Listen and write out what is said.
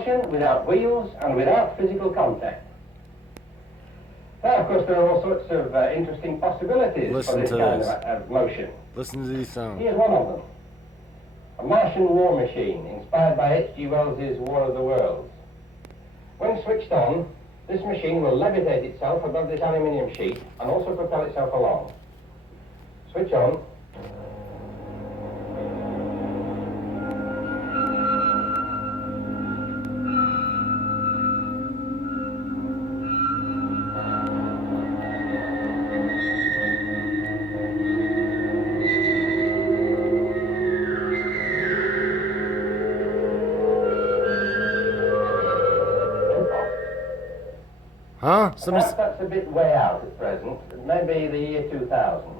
propulsion, without wheels, and without physical contact. Now, of course, there are all sorts of interesting possibilities for this kind of motion. Listen to these sounds. Here's one of them. A Martian war machine, inspired by H.G. Wells' War of the Worlds. When switched on, this machine will levitate itself above this aluminium sheet and also propel itself along. Switch on. Huh? That's a bit way out at present. Maybe the year 2000.